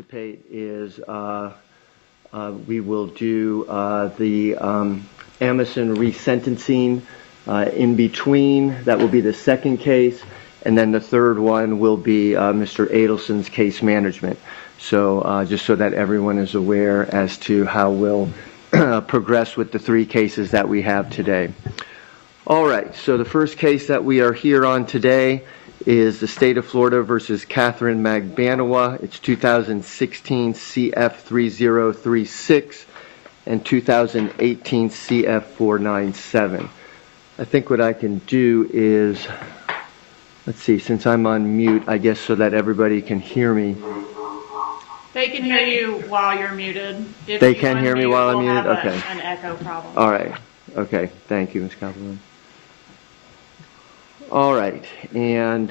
anticipate is we will do the Adelson resentencing in between. That will be the second case, and then the third one will be Mr. Adelson's case management. So just so that everyone is aware as to how we'll progress with the three cases that we have today. All right, so the first case that we are here on today is the State of Florida versus Katherine Magbanua. It's 2016 CF 3036 and 2018 CF 497. I think what I can do is, let's see, since I'm on mute, I guess so that everybody can hear me. They can hear you while you're muted. If they can hear me while I'm muted? We'll okay. An echo problem. All right. Okay. Thank you, Ms. Kaplan. All right. And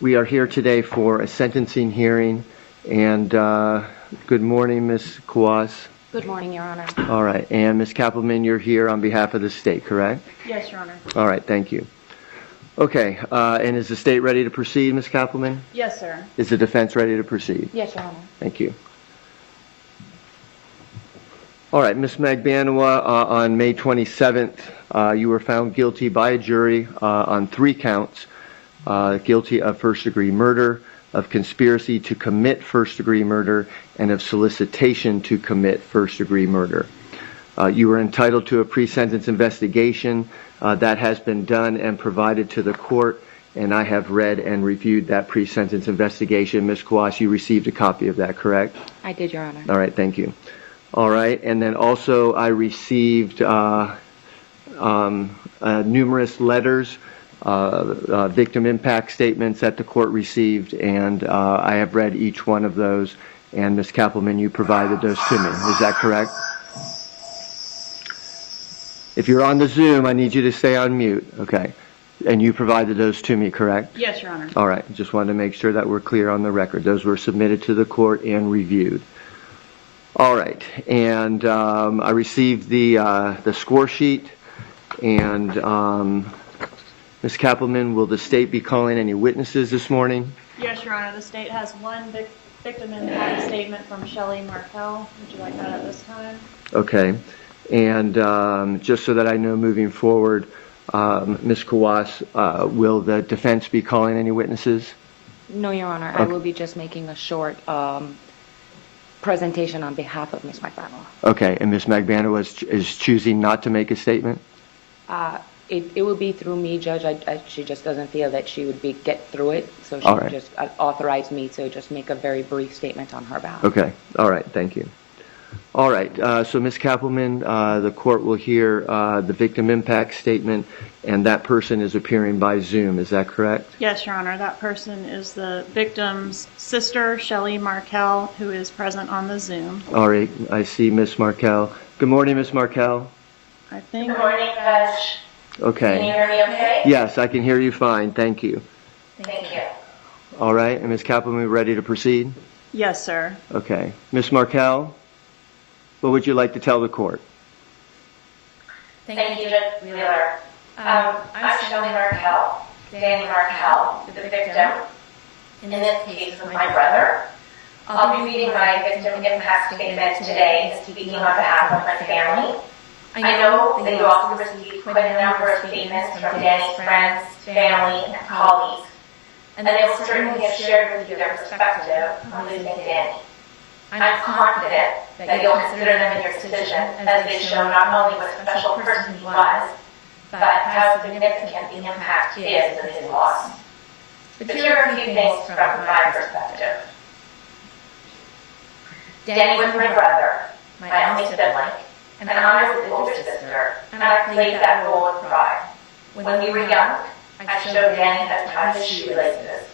we are here today for a sentencing hearing. And good morning, Ms. Kwas. Good morning, Your Honor. All right. And Ms. Kappelman, you're here on behalf of the state, correct? Yes, Your Honor. All right. Thank you. Okay. And is the state ready to proceed, Ms. Kappelman? Yes, sir. Is the defense ready to proceed? Yes, Your Honor. Thank you. All right. Ms. Magbanua, on May 27th, you were found guilty by a jury on 3 counts. Guilty of first-degree murder, of conspiracy to commit first-degree murder, and of solicitation to commit first-degree murder. You were entitled to a pre-sentence investigation. That has been done and provided to the court, and I have read and reviewed that pre-sentence investigation. Ms. Kwas, you received a copy of that, correct? I did, Your Honor. All right, thank you. All right, and then also I received numerous letters, victim impact statements that the court received, and I have read each one of those, and Ms. Kappelman, you provided those to me. Is that correct? If you're on the Zoom, I need you to stay on mute. Okay. And you provided those to me, correct? Yes, Your Honor. All right. Just wanted to make sure that we're clear on the record. Those were submitted to the court and reviewed. All right. And I received the score sheet. And Ms. Kappelman, will the state be calling any witnesses this morning? Yes, Your Honor. The state has one victim impact statement from Shelley Markel. Would you like that at this time? Okay. And just so that I know moving forward, Ms. Kwas, will the defense be calling any witnesses? No, Your Honor. Okay. I will be just making a short presentation on behalf of Ms. Magbanua. Okay. And Ms. Magbanua is choosing not to make a statement? It will be through me, Judge. She just doesn't feel that she would get through it, so she right. just authorized me to just make a very brief statement on her behalf. Okay. All right. Thank you. All right. So, Ms. Kappelman, the court will hear the victim impact statement, and that person is appearing by Zoom. Is that correct? Yes, Your Honor. That person is the victim's sister, Shelley Markel, who is present on the Zoom. All right. I see Ms. Markel. Good morning, Ms. Markel. I think. Good morning, Judge. Okay. Can you hear me okay? Yes, I can hear you fine. Thank you. Thank you. All right. And Ms. Kappelman, ready to proceed? Yes, sir. Okay. Ms. Markel, what would you like to tell the court? Thank you, Judge Wheeler. I'm Shelley Markel, Dan Markel, the victim. In this case, with my brother. I'll be reading my victim impact statement today and speaking on behalf of my family. I know that you also received quite a number of statements from Danny's friends, family, and colleagues, and they will certainly have shared with you their perspective on losing Danny. I'm confident that you'll consider them in your decision as they show not only what a special person he was, but how significant the impact is of his loss. But here are a few things from my perspective. Danny was my brother, my only sibling, and I was his older sister, and I played that role with pride. When we were young, I showed Danny how to tie his shoelaces.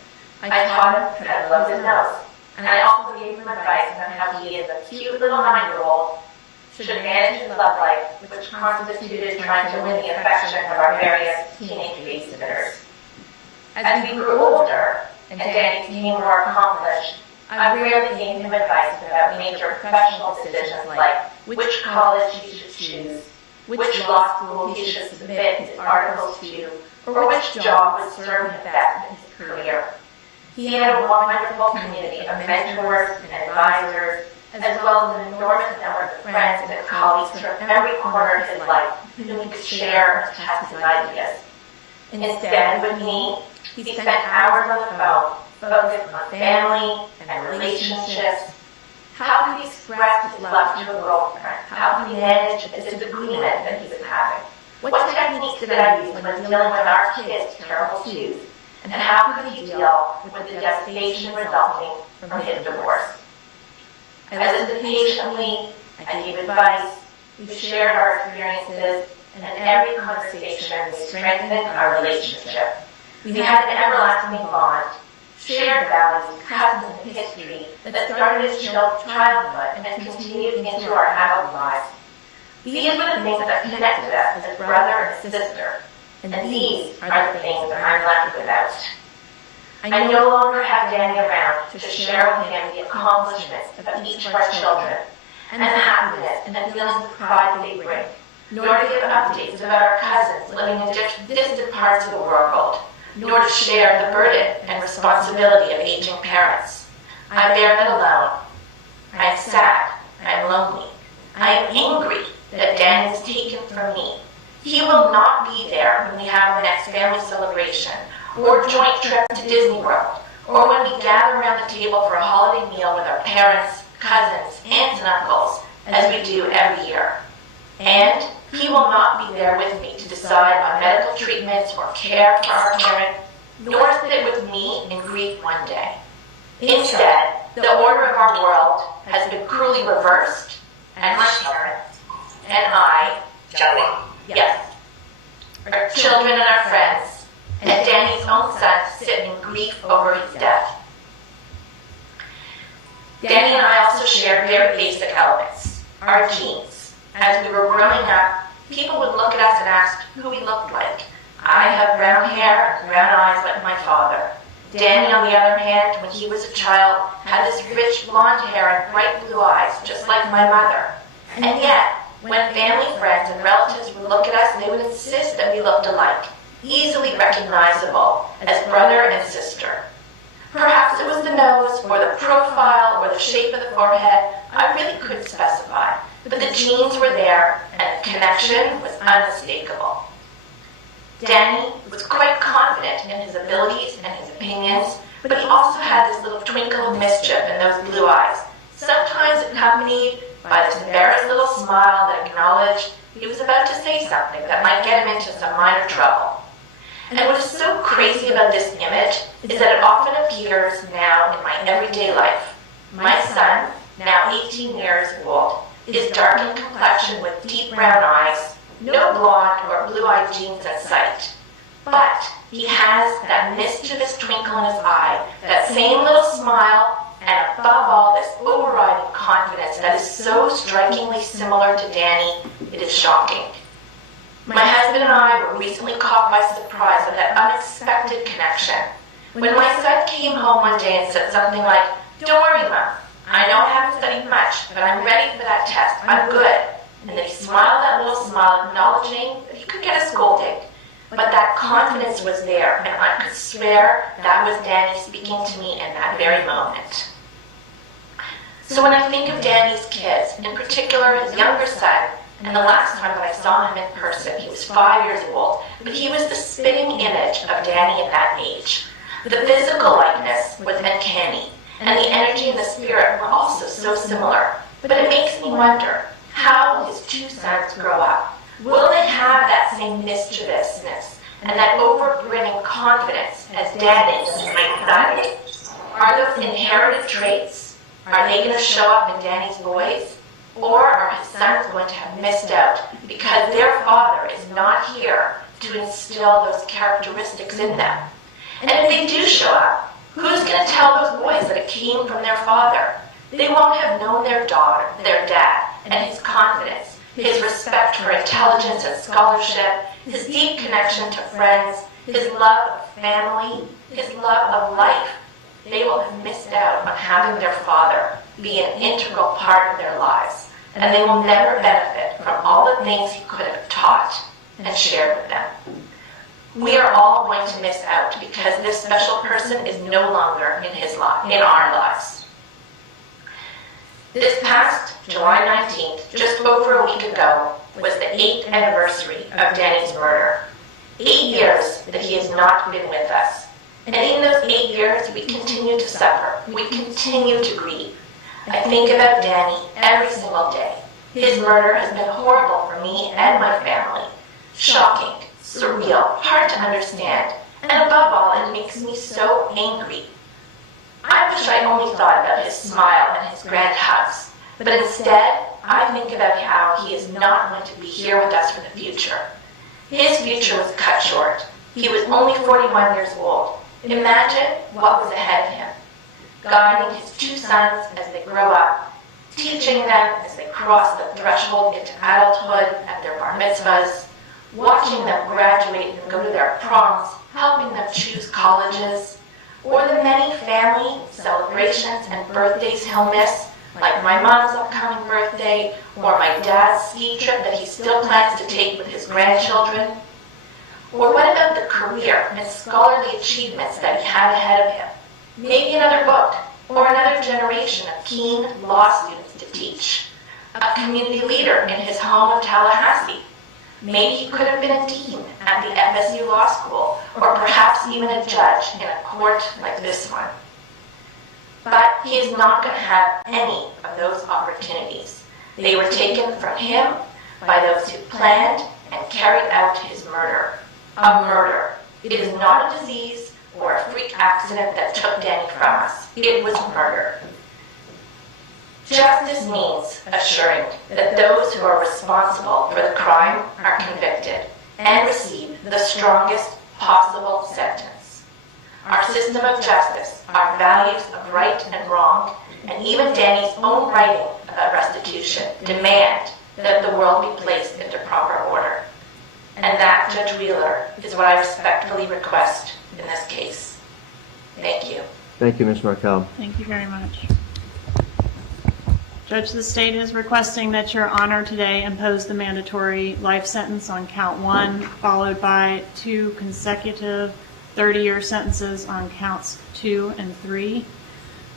I taught him how to love his nose. And I also gave him advice on how he, as a cute little 9-year-old, should manage his love life, which constituted trying to win the affection of our various teenage babysitters. As we grew older, and Danny became more accomplished, I rarely gave him advice about major professional decisions like which college he should choose, which law school he should submit his articles to, or which job would serve him best in his career. He had a wonderful community of mentors and advisors, as well as an enormous number of friends and colleagues from every corner of his life whom he could share and test his ideas. Instead, with me, he spent hours on the phone, focused on family and relationships. How could he express his love to a girlfriend? How could he manage the disagreement that he was having? What techniques did I use when dealing with our kids' terrible twos? And how could he deal with the devastation resulting from his divorce? I listened patiently, I gave advice, we shared our experiences, and in every conversation we strengthened our relationship. We had an everlasting bond, shared values, customs, and history that started as childhood and continued into our adult lives. These were the things that connected us as brother and sister, and these are the things that I'm left without. I no longer have Danny around to share with him the accomplishments of each of our children, and the happiness and the feelings of pride they bring, nor to give updates about our cousins living in distant parts of the world, nor to share the burden and responsibility of aging parents. I bear that alone. I am sad. I am lonely. I am angry that Dan is taken from me. He will not be there when we have the next family celebration, or joint trip to Disney World, or when we gather around the table for a holiday meal with our parents, cousins, aunts, and uncles, as we do every year. And he will not be there with me to decide on medical treatments or care for our parent, nor sit with me in grief one day. Instead, the order of our world has been cruelly reversed, and my parents, and I, Joey, yes, our children and our friends, and Danny's own son sit in grief over his death. Danny and I also shared very basic elements, our genes. As we were growing up, people would look at us and ask who we looked like. I have brown hair and brown eyes like my father. Danny, on the other hand, when he was a child, had this rich blonde hair and bright blue eyes, just like my mother. And yet, when family, friends, and relatives would look at us, they would insist that we looked alike, easily recognizable as brother and sister. Perhaps it was the nose, or the profile, or the shape of the forehead. I really couldn't specify, but the genes were there, and the connection was unmistakable. Danny was quite confident in his abilities and his opinions, but he also had this little twinkle of mischief in those blue eyes, sometimes accompanied by this embarrassed little smile that acknowledged he was about to say something that might get him into some minor trouble. And what is so crazy about this image is that it often appears now in my everyday life. My son, now 18 years old, is dark in complexion with deep brown eyes, no blonde or blue-eyed genes in sight. But he has that mischievous twinkle in his eye, that same little smile, and above all, this overriding confidence that is so strikingly similar to Danny, it is shocking. My husband and I were recently caught by surprise of that unexpected connection. When my son came home one day and said something like, "Don't worry, Mom, I know I haven't studied much, but I'm ready for that test. I'm good." And then he smiled that little smile, acknowledging that he could get a scolding. But that confidence was there, and I could swear that was Danny speaking to me in that very moment. So when I think of Danny's kids, in particular his younger son, and the last time that I saw him in person, he was 5 years old, but he was the spitting image of Danny at that age. The physical likeness was uncanny, and the energy and the spirit were also so similar. But it makes me wonder, how will his two sons grow up? Will they have that same mischievousness and that overbrimming confidence as Danny's my son? Are those inherited traits? Are they going to show up in Danny's boys? Or are his sons going to have missed out because their father is not here to instill those characteristics in them? And if they do show up, who's going to tell those boys that it came from their father? They won't have known their dad, and his confidence, his respect for intelligence and scholarship, his deep connection to friends, his love of family, his love of life. They will have missed out on having their father be an integral part of their lives, and they will never benefit from all the things he could have taught and shared with them. We are all going to miss out because this special person is no longer in our lives. This past July 19th, just over a week ago, was the 8th anniversary of Danny's murder. 8 years that he has not been with us. And in those 8 years, we continue to suffer. We continue to grieve. I think about Danny every single day. His murder has been horrible for me and my family. Shocking, surreal, hard to understand, and above all, it makes me so angry. I wish I only thought about his smile and his grand hugs, but instead, I think about how he is not going to be here with us for the future. His future was cut short. He was only 41 years old. Imagine what was ahead of him. Guiding his 2 sons as they grow up, teaching them as they cross the threshold into adulthood at their bar mitzvahs, watching them graduate and go to their proms, helping them choose colleges, or the many family celebrations and birthdays he'll miss, like my mom's upcoming birthday, or my dad's ski trip that he still plans to take with his grandchildren. Or what about the career and scholarly achievements that he had ahead of him? Maybe another book, or another generation of keen law students to teach. A community leader in his home of Tallahassee. Maybe he could have been a dean at the FSU Law School, or perhaps even a judge in a court like this one. But he is not going to have any of those opportunities. They were taken from him by those who planned and carried out his murder. A murder. It is not a disease or a freak accident that took Danny from us. It was murder. Justice means assuring that those who are responsible for the crime are convicted and receive the strongest possible sentence. Our system of justice, our values of right and wrong, and even Danny's own writing about restitution demand that the world be placed into proper order. And that, Judge Wheeler, is what I respectfully request in this case. Thank you. Thank you, Ms. Markel. Thank you very much. Judge, the state is requesting that Your Honor today impose the mandatory life sentence on count 1, followed by 2 consecutive 30-year sentences on counts 2 and 3.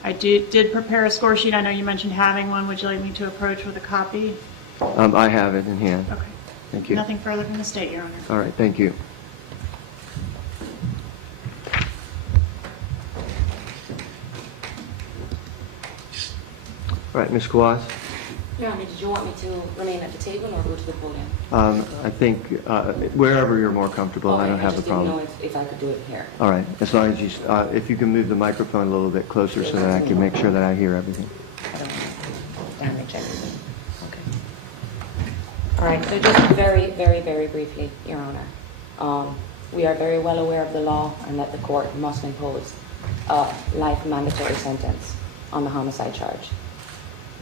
I did prepare a score sheet. I know you mentioned having one. Would you like me to approach with a copy? I have it in hand. Okay. Thank you. Nothing further from the state, Your Honor. All right, thank you. All right, Ms. Kawaz. Your Honor, did you want me to remain at the table or go to the podium? I think wherever you're more comfortable, I don't have a problem. I just didn't know if I could do it here. All right, as long as you, if you can move the microphone a little bit closer so that I can make sure that I hear everything. I don't want to damage anything. Okay. All right, so just very, very, very briefly, Your Honor. We are very well aware of the law and that the court must impose a life mandatory sentence on the homicide charge.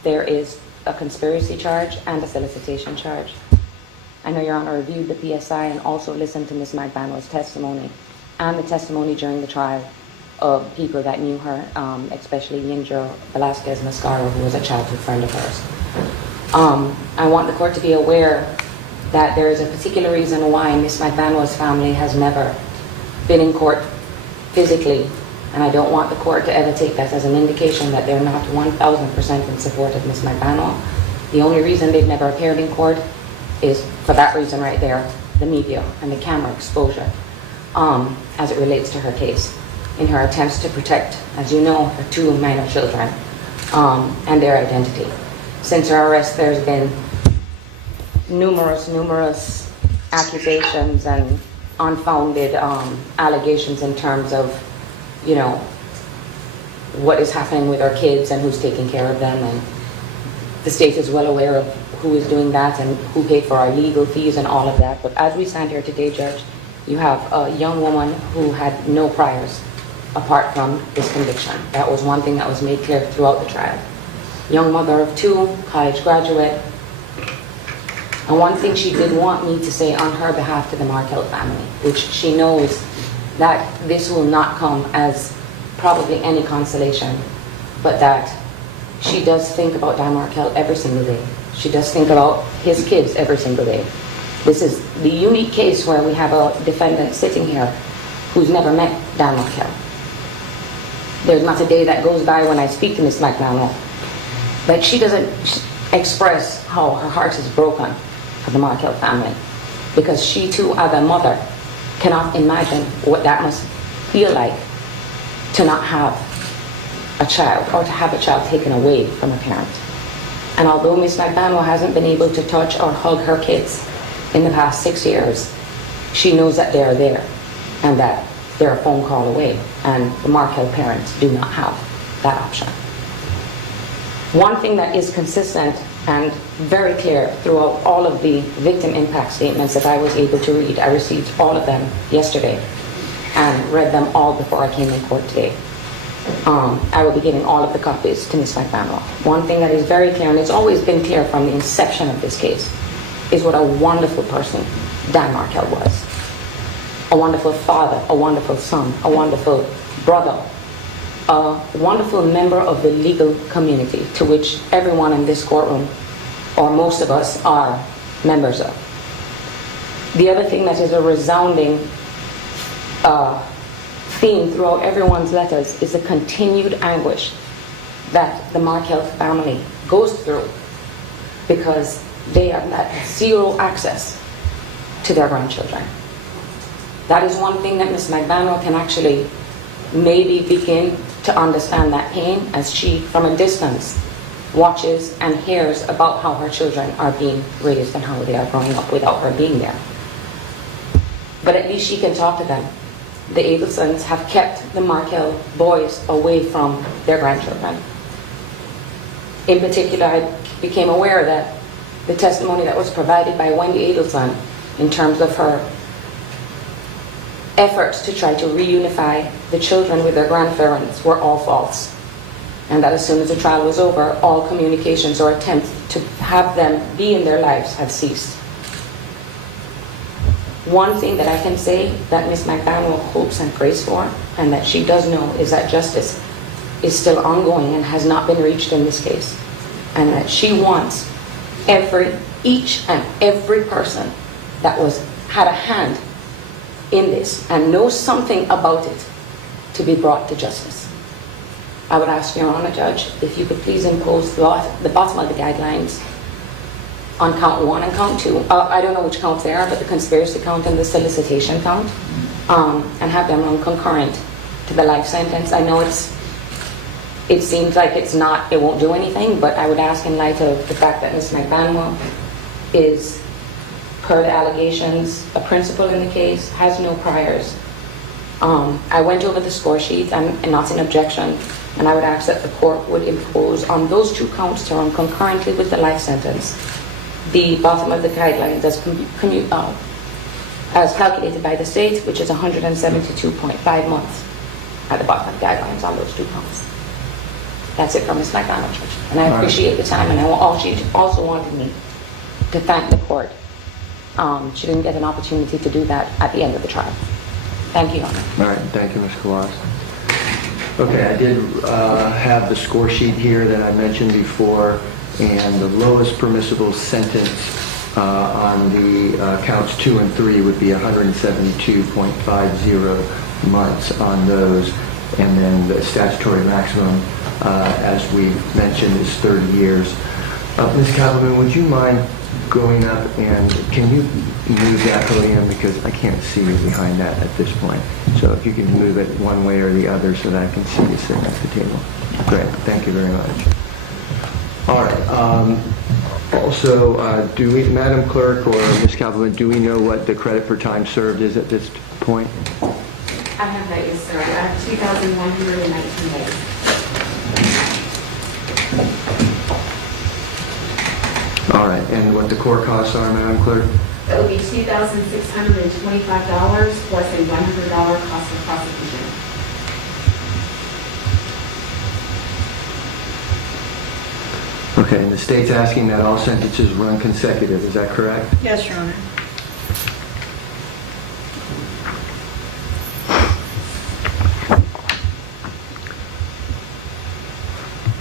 There is a conspiracy charge and a solicitation charge. I know Your Honor reviewed the PSI and also listened to Ms. Magbanua's testimony and the testimony during the trial of people that knew her, especially Yindra Velasquez Mascaro, who was a childhood friend of hers. I want the court to be aware that there is a particular reason why Ms. Magbanua's family has never been in court physically, and I don't want the court to ever take that as an indication that they're not 1,000% in support of Ms. Magbanua. The only reason they've never appeared in court is for that reason right there, the media and the camera exposure, as it relates to her case, in her attempts to protect, as you know, her 2 minor children and their identity. Since her arrest, there's been numerous accusations and unfounded allegations in terms of, you know, what is happening with our kids and who's taking care of them, and the state is well aware of who is doing that and who paid for our legal fees and all of that. But as we stand here today, Judge, you have a young woman who had no priors apart from this conviction. That was one thing that was made clear throughout the trial. Young mother of 2, college graduate. And one thing she did want me to say on her behalf to the Markel family, which she knows that this will not come as probably any consolation, but that she does think about Dan Markel every single day. She does think about his kids every single day. This is the unique case where we have a defendant sitting here who's never met Dan Markel. There's not a day that goes by when I speak to Ms. Magbanua that she doesn't express how her heart is broken for the Markel family, because she too, as a mother, cannot imagine what that must feel like to not have a child, or to have a child taken away from a parent. And although Ms. Magbanua hasn't been able to touch or hug her kids in the past 6 years, she knows that they are there and that they're a phone call away, and the Markel parents do not have that option. One thing that is consistent and very clear throughout all of the victim impact statements that I was able to read, I received all of them yesterday and read them all before I came in court today. I will be giving all of the copies to Ms. Magbanua. One thing that is very clear, and it's always been clear from the inception of this case, is what a wonderful person Dan Markel was. A wonderful father, a wonderful son, a wonderful brother, a wonderful member of the legal community, to which everyone in this courtroom, or most of us, are members of. The other thing that is a resounding theme throughout everyone's letters is the continued anguish that the Markel family goes through because they have had zero access to their grandchildren. That is one thing that Ms. Magbanua can actually maybe begin to understand, that pain, as she, from a distance, watches and hears about how her children are being raised and how they are growing up without her being there. But at least she can talk to them. The Adelsons have kept the Markel boys away from their grandchildren. In particular, I became aware that the testimony that was provided by Wendy Adelson in terms of her efforts to try to reunify the children with their grandparents were all false. And that as soon as the trial was over, all communications or attempts to have them be in their lives had ceased. One thing that I can say that Ms. Magbanua hopes and prays for, and that she does know, is that justice is still ongoing and has not been reached in this case. And that she wants each and every person that had a hand in this and knows something about it to be brought to justice. I would ask Your Honor, Judge, if you could please impose the bottom of the guidelines on count 1 and count 2. I don't know which counts they are, but the conspiracy count and the solicitation count, and have them run concurrent to the life sentence. I know it seems like it won't do anything, but I would ask, in light of the fact that Ms. Magbanua is, per the allegations, a principal in the case, has no priors. I went over the score sheet and not in objection, and I would ask that the court would impose on those 2 counts to run concurrently with the life sentence the bottom of the guidelines as calculated by the state, which is 172.5 months at the bottom of the guidelines on those 2 counts. That's it from Ms. Magbanua, Judge. And I appreciate the time, and she also wanted me to thank the court. She didn't get an opportunity to do that at the end of the trial. Thank you, Your Honor. All right, thank you, Ms. Kalas. Okay, I did have the score sheet here that I mentioned before, and the lowest permissible sentence on the counts 2 and 3 would be 172.50 months on those, and then the statutory maximum, as we mentioned, is 30 years. Ms. Katherine, would you mind going up, and can you move that podium, because I can't see you behind that at this point. So if you can move it one way or the other so that I can see you sitting at the table. Great, thank you very much. All right. Also, Madam Clerk or Ms. Katherine, do we know what the credit for time served is at this point? I have that, yes, sir. I have 2,119 days. All right, and what the court costs are, Madam Clerk? It will be $2,625 plus a $100 cost of prosecution. Okay, and the state's asking that all sentences run consecutive, is that correct? Yes, Your Honor.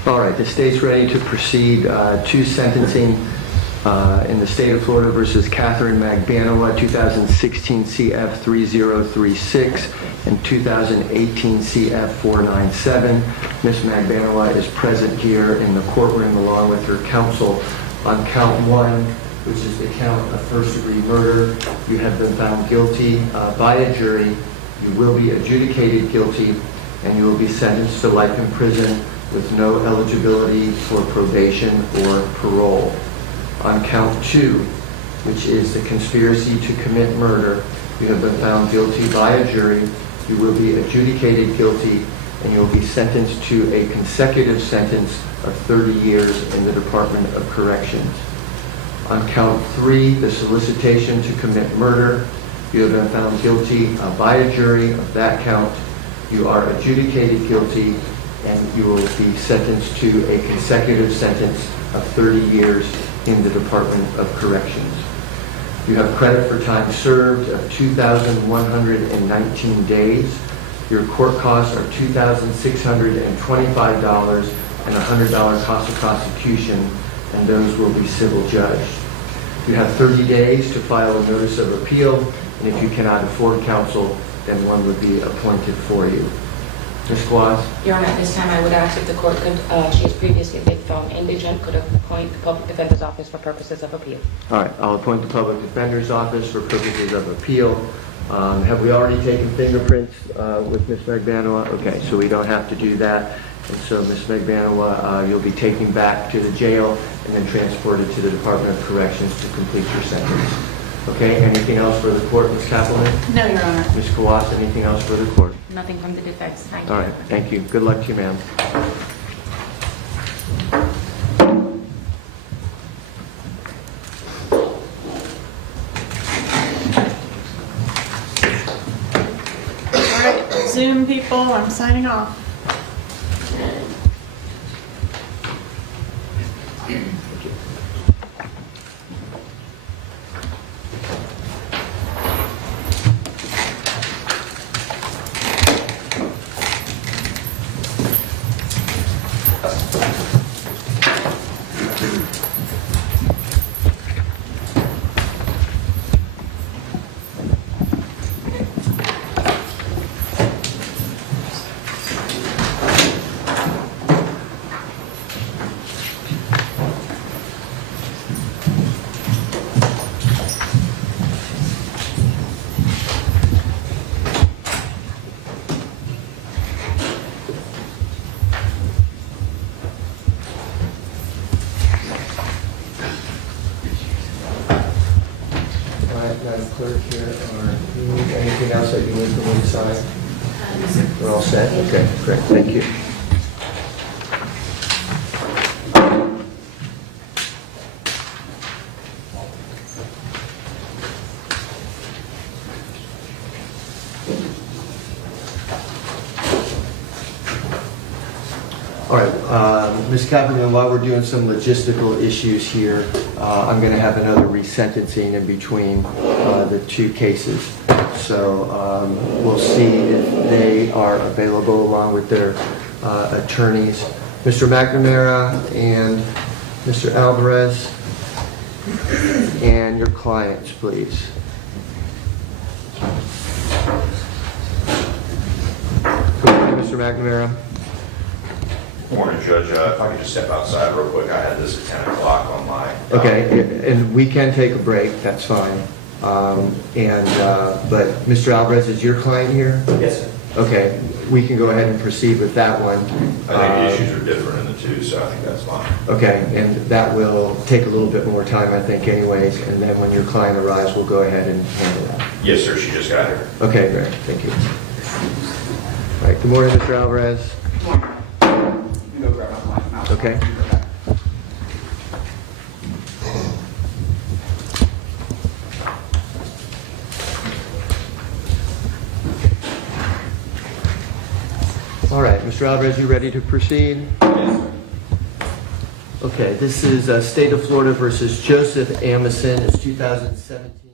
All right, the state's ready to proceed to sentencing. in the state of Florida versus Katherine Magbanua, 2016 CF 3036 and 2018 CF 497. Ms. Magbanua is present here in the courtroom along with her counsel. On count 1, which is the count of first-degree murder, you have been found guilty by a jury. You will be adjudicated guilty, and you will be sentenced to life in prison with no eligibility for probation or parole. On count 2, which is the conspiracy to commit murder, you have been found guilty by a jury. You will be adjudicated guilty, and you will be sentenced to a consecutive sentence of 30 years in the Department of Corrections. On count 3, the solicitation to commit murder, you have been found guilty by a jury of that count. You are adjudicated guilty, and you will be sentenced to a consecutive sentence of 30 years in the Department of Corrections. You have credit for time served of 2,119 days. Your court costs are $2,625 and $100 cost of prosecution, and those will be civil judged. You have 30 days to file a notice of appeal, and if you cannot afford counsel, then one would be appointed for you. Ms. Quaz? Your Honor, at this time I would ask if the court could, she has previously been found indigent, could appoint the Public Defender's Office for purposes of appeal. All right, I'll appoint the Public Defender's Office for purposes of appeal. Have we already taken fingerprints with Ms. Magbanua? Okay, so we don't have to do that. And so, Ms. Magbanua, you'll be taken back to the jail and then transported to the Department of Corrections to complete your sentence. Okay, anything else for the court, Ms. Kaplan? No, Your Honor. Ms. Kawas, anything else for the court? Nothing from the defense. Thank you. All right, thank you. Good luck to you, ma'am. All right, Zoom people, I'm signing off. Madam Clerk here, or anything else that you need from one side? We're all set? Okay, great, thank you. All right, Ms. Kaplan, while we're doing some logistical issues here, I'm going to have another resentencing in between the two cases. So we'll see if they are available along with their attorneys. Mr. McNamara and Mr. Alvarez, and your clients, please. Good morning, Mr. McNamara. Morning, Judge. If I could just step outside real quick. I had this at 10 o'clock on my... Okay, and we can take a break. That's fine. But Mr. Alvarez, is your client here? Yes, sir. Okay, we can go ahead and proceed with that one. I think the issues are different in the two, so I think that's fine. Okay, and that will take a little bit more time, I think, anyways, and then when your client arrives, we'll go ahead and handle that. Yes, sir. She just got here. Okay, great. Thank you. All right, good morning, Mr. Alvarez. Okay. All right, Mr. Alvarez, you ready to proceed? Yes, sir. Okay, this is State of Florida versus Joseph Adelson. It's 2017.